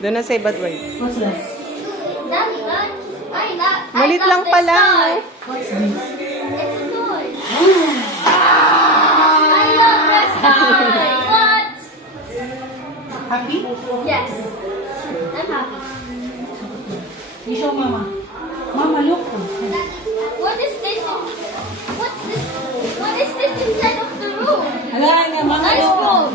Do not say bad word. What's that? Malit lang pala. No? What's this? It's a toy. I love this toy. What? Happy? Yes. I'm happy. You show Mama. Mama, look. What is this? What's this? What is this inside of the room? Hala nga, Mama, Nice look. room.